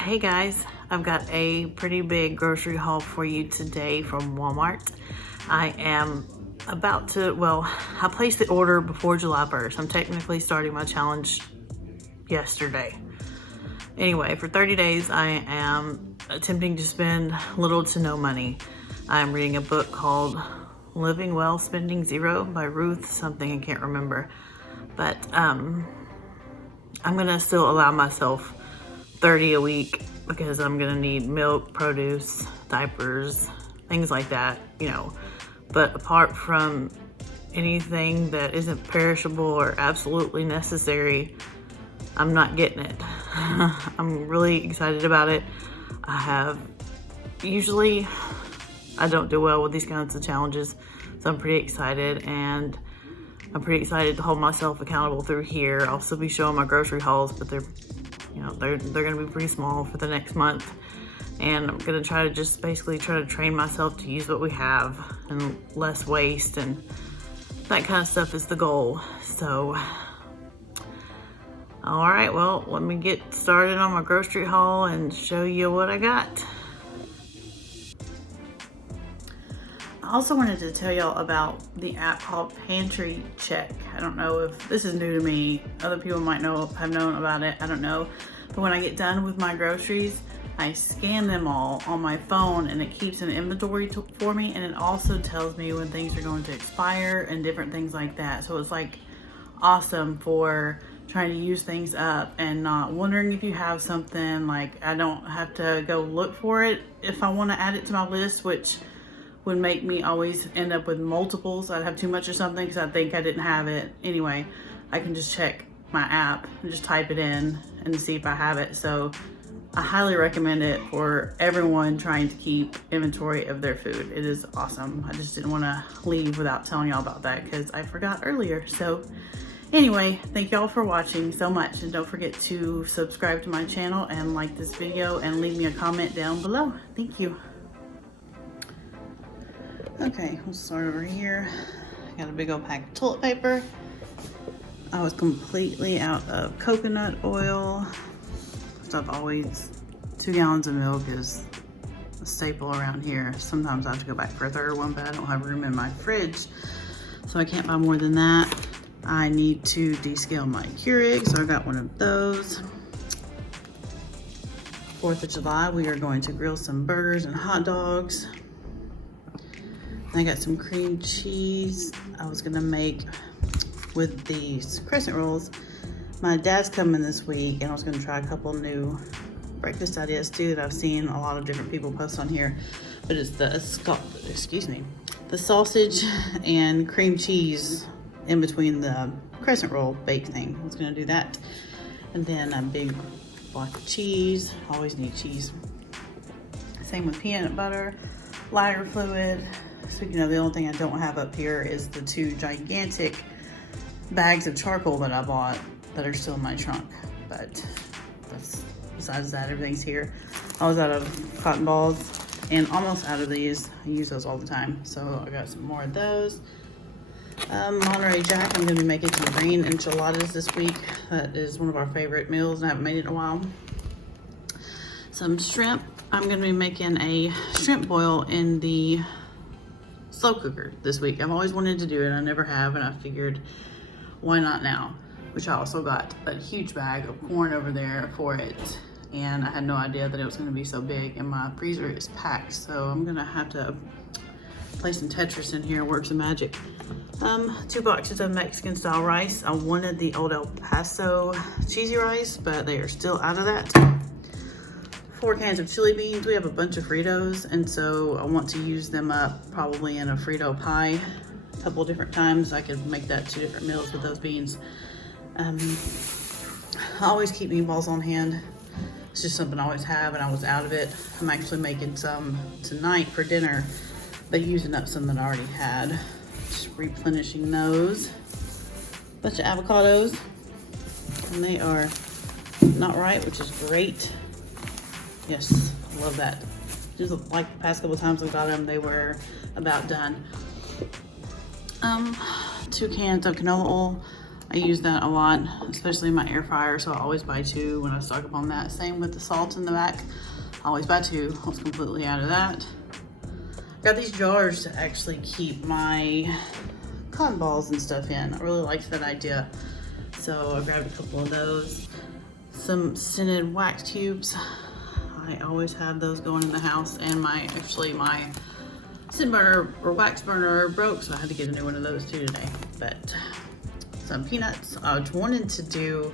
Hey guys, I've got a pretty big grocery haul for you today from Walmart. I am about to, I placed the order before July 1st. I'm technically starting my challenge yesterday. Anyway, for 30 days, I am attempting to spend little to no money. I'm reading a book called Living Well, Spending Zero by Ruth something, I can't remember. But I'm gonna still allow myself 30 a week because I'm gonna need milk, produce, diapers, things like that, But apart from anything that isn't perishable or absolutely necessary, I'm not getting it. I'm really excited about it. Usually I don't do well with these kinds of challenges, so I'm pretty excited, and I'm pretty excited to hold myself accountable through here. I'll still be showing my grocery hauls, but they're gonna be pretty small for the next month. And I'm gonna try to just basically try to train myself to use what we have and less waste, and that kind of stuff is the goal. So, all right, well, let me get started on my grocery haul and show you what I got. I also wanted to tell y'all about the app called Pantry Check. I don't know if this is new to me. Other people might have known about it. I don't know. But when I get done with my groceries, I scan them all on my phone, and it keeps an inventory for me, and it also tells me when things are going to expire and different things like that. So it's like awesome for trying to use things up and not wondering if you have something. Like, I don't have to go look for it if I want to add it to my list, which would make me always end up with multiples. I'd have too much or something because I think I didn't have it. Anyway, I can just check my app and just type it in and see if I have it. So I highly recommend it for everyone trying to keep inventory of their food. It is awesome. I just didn't want to leave without telling y'all about that because I forgot earlier. So anyway, thank y'all for watching so much, and don't forget to subscribe to my channel and like this video and leave me a comment down below. Thank you. Okay, we'll start over here. I got a big old pack of toilet paper. I was completely out of coconut oil. So I've always, 2 gallons of milk is a staple around here. Sometimes I have to go back for a third one, but I don't have room in my fridge, so I can't buy more than that. I need to descale my Keurig, so I got one of those. 4th of July, we are going to grill some burgers and hot dogs. I got some cream cheese I was gonna make with these crescent rolls. My dad's coming this week, and I was gonna try a couple new breakfast ideas too that I've seen a lot of different people post on here. But it's the sausage and cream cheese in between the crescent roll bake thing. I was gonna do that. And then a big block of cheese. Always need cheese. Same with peanut butter, lighter fluid. Speaking of, the only thing I don't have up here is the 2 gigantic bags of charcoal that I bought that are still in my trunk. But besides that, everything's here. I was out of cotton balls and almost out of these. I use those all the time, so I got some more of those. Monterey Jack, I'm gonna be making some green enchiladas this week. That is one of our favorite meals, and I haven't made it in a while. Some shrimp. I'm gonna be making a shrimp boil in the slow cooker this week. I've always wanted to do it. I never have, and I figured, why not now? Which I also got a huge bag of corn over there for it, and I had no idea that it was going to be so big, and my freezer is packed, so I'm gonna have to play some Tetris in here, work some magic. 2 boxes of Mexican style rice. I wanted the old El Paso cheesy rice, but they are still out of that. 4 cans of chili beans. We have a bunch of Fritos, and so I want to use them up probably in a Frito pie a couple different times. I could make that 2 different meals with those beans. I always keep meatballs on hand. It's just something I always have, and I was out of it. I'm actually making some tonight for dinner, but using up some that I already had. Just replenishing those. Bunch of avocados, and they are not right, which is great. Yes, I love that. Just like the past couple times I got them, they were about done. 2 cans of canola oil. I use that a lot, especially in my air fryer, so I always buy 2 when I stock up on that. Same with the salt in the back. I always buy 2. I was completely out of that. Got these jars to actually keep my cotton balls and stuff in. I really liked that idea. So I grabbed a couple of those. Some scented wax tubes. I always have those going in the house, and my scent burner or wax burner broke, so I had to get a new one of those too today. But some peanuts. I wanted to do,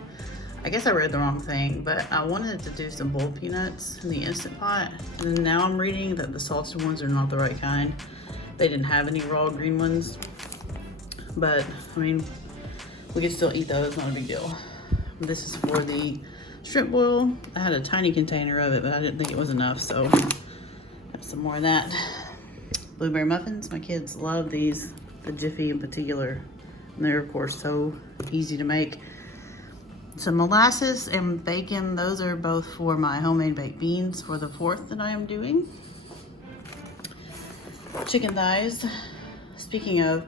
I guess I read the wrong thing, but I wanted to do some boiled peanuts in the Instant Pot. And now I'm reading that the salted ones are not the right kind. They didn't have any raw green ones. But, I mean, we can still eat those, not a big deal. This is for the shrimp boil. I had a tiny container of it, but I didn't think it was enough, so got some more of that. Blueberry muffins. My kids love these, the Jiffy in particular. And they're, of course, so easy to make. Some molasses and bacon. Those are both for my homemade baked beans for the 4th that I am doing. Chicken thighs. Speaking of,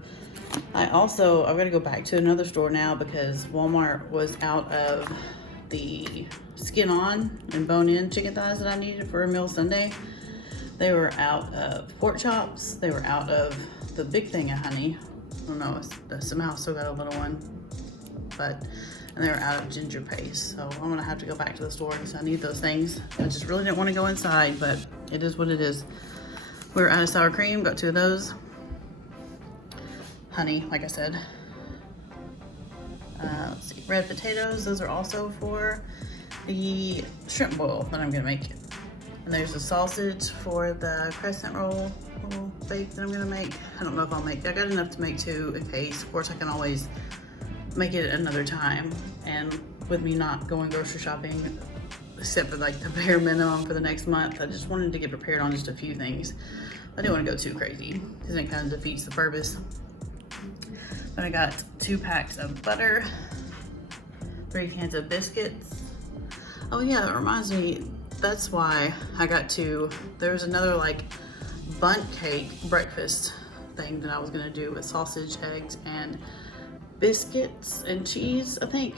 I've got to go back to another store now because Walmart was out of the skin on and bone in chicken thighs that I needed for a meal Sunday. They were out of pork chops. They were out of the big thing of honey. I don't know, somehow I still got a little one, and they were out of ginger paste. So I'm gonna have to go back to the store because I need those things. I just really didn't want to go inside, but it is what it is. We were out of sour cream, got 2 of those. Honey, like I said. Let's see, red potatoes. Those are also for the shrimp boil that I'm gonna make. And there's a sausage for the crescent roll bake that I'm gonna make. I don't know if I'll make, I got enough to make 2 in case. Of course, I can always make it another time. And with me not going grocery shopping, except for like the bare minimum for the next month, I just wanted to get prepared on just a few things. I didn't want to go too crazy because it kind of defeats the purpose. But I got 2 packs of butter, 3 cans of biscuits. Oh yeah, that reminds me, that's why I got 2. There's another like bundt cake breakfast thing that I was gonna do with sausage, eggs, and biscuits and cheese, I think.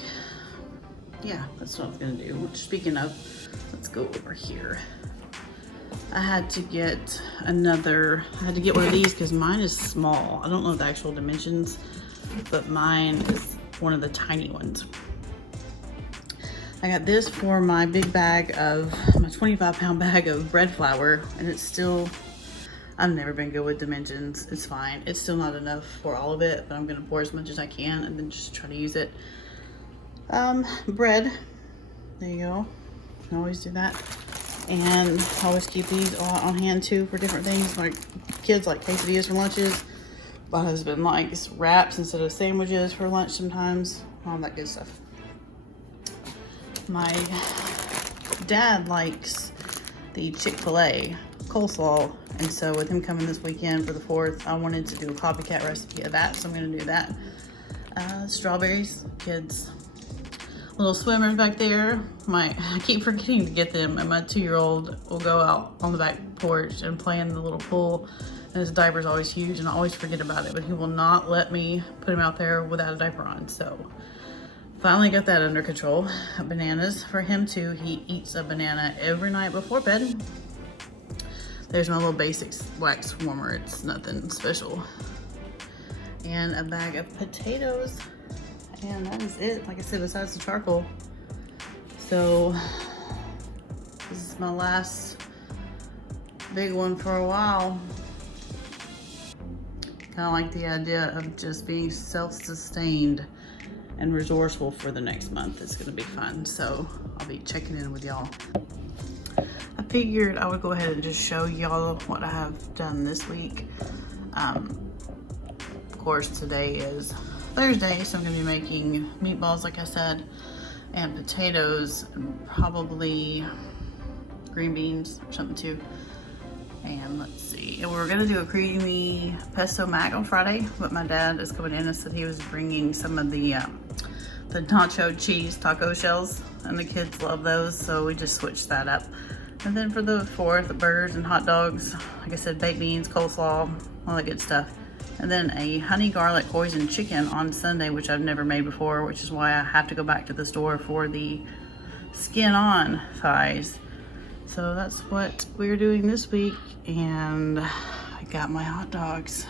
Yeah, that's what I was gonna do. Which, speaking of, let's go over here. I had to get one of these because mine is small. I don't know the actual dimensions, but mine is one of the tiny ones. I got this for my big bag of, my 25-pound bag of bread flour, and it's still, I've never been good with dimensions. It's fine. It's still not enough for all of it, but I'm gonna pour as much as I can and then just try to use it. Bread. There you go. I always do that. And I always keep these on hand too for different things. Like kids like quesadillas for lunches. My husband likes wraps instead of sandwiches for lunch sometimes. All that good stuff. My dad likes the Chick-fil-A coleslaw, and so with him coming this weekend for the 4th, I wanted to do a copycat recipe of that, so I'm going to do that. Strawberries, kids, little swimmers back there. I keep forgetting to get them, and my 2-year-old will go out on the back porch and play in the little pool, and his diaper's always huge, and I always forget about it, but he will not let me put him out there without a diaper on, so finally got that under control. Bananas for him too. He eats a banana every night before bed. There's my little basic wax warmer. It's nothing special. And a bag of potatoes. And that is it. Like I said, besides the charcoal. So this is my last big one for a while. Kind of like the idea of just being self-sustained and resourceful for the next month. It's gonna be fun, so I'll be checking in with y'all. I figured I would go ahead and just show y'all what I have done this week. Of course, today is Thursday, so I'm gonna be making meatballs, like I said, and potatoes, and probably green beans or something too. And let's see, and we're gonna do a creamy pesto mac on Friday, but my dad is coming in and said he was bringing some of the nacho cheese taco shells, and the kids love those, so we just switched that up. And then for the 4th, burgers and hot dogs, like I said, baked beans, coleslaw, all that good stuff. And then a honey garlic poison chicken on Sunday, which I've never made before, which is why I have to go back to the store for the skin on thighs. So that's what we're doing this week, and I got my hot dogs.